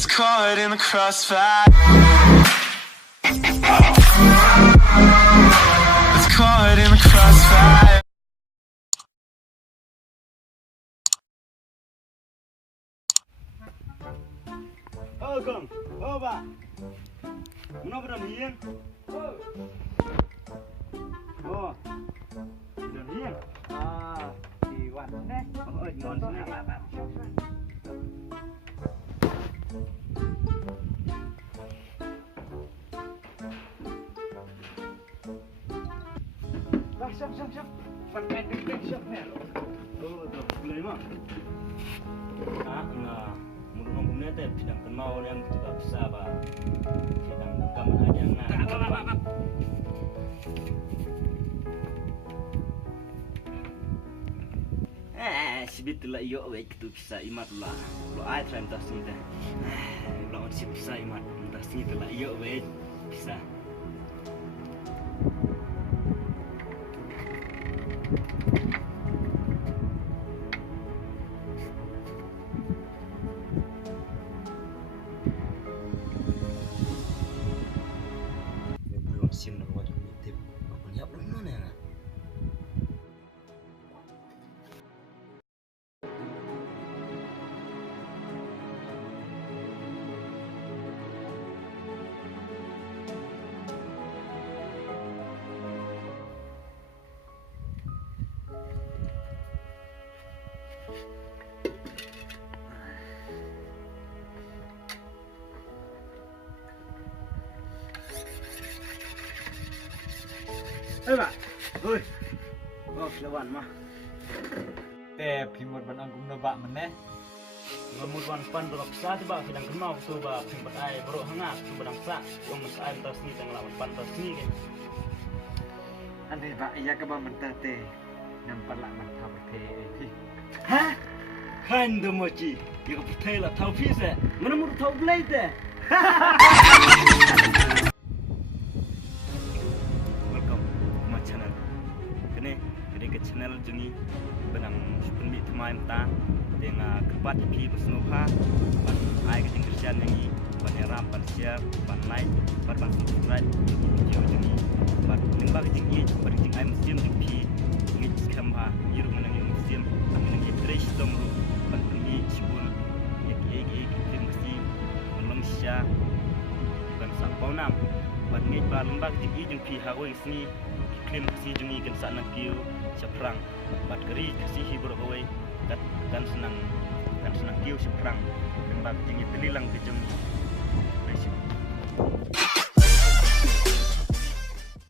It's caught in the crossfire. It's caught in the crossfire. Oh, come. Oh, ba. Kenapa dah ni? Oh. Dah ni. Di wan deh. Oh, di wan sini. Siap. Pakai tek siap ni. Oh, dah boleh mah. Nah. Menurut umumnya teh bidang kenal yang tidak besar bah. Bidang kamar aja nah. Sibit lah iyo wek tu bisa imat lah. Lo ai try entah sini teh. Lo on sibit bisa imat entah sini lah iyo wek bisa. Sim nak buat tip. Apa ni apa mana ya? Pak. Oi. Oh, lawan mah. Phimut ban angkum nabak meneh. Ngamut wan pan berok sa tiba sedang kenal tu ba pimpat ai berok hangat tu badang sa. Yang mas ai tas ni tang lawan pan tas ni ke. Ane ba iya ka ba mentah teh. Nampak lah mentah pyrthei. Hah? Kan do mochi. Yo pyrthei lah Thaw pi se. Mana mu Thaw blai teh. Welcome to my channel. Kene ke channel jungi benang penmi thmai mta dengan kepat pi bersnopa ban ai ke jingkersian yangi ban ram ban share ban like ban subscribe video jungi ban limba ke jingi ban jing ai musim pi ngit khamha yiru menang yang musim menang ye fresh dong lu ban penmi chibul ye kim mesti menungsya ban sa paunam ban ngit ba limba ke jingi jung pi ha oi sni klim si jungi kan sa nak kiu seperang bat keri kasih hibur away kan senang kiu seperang dan bak jingi telilang ke jungi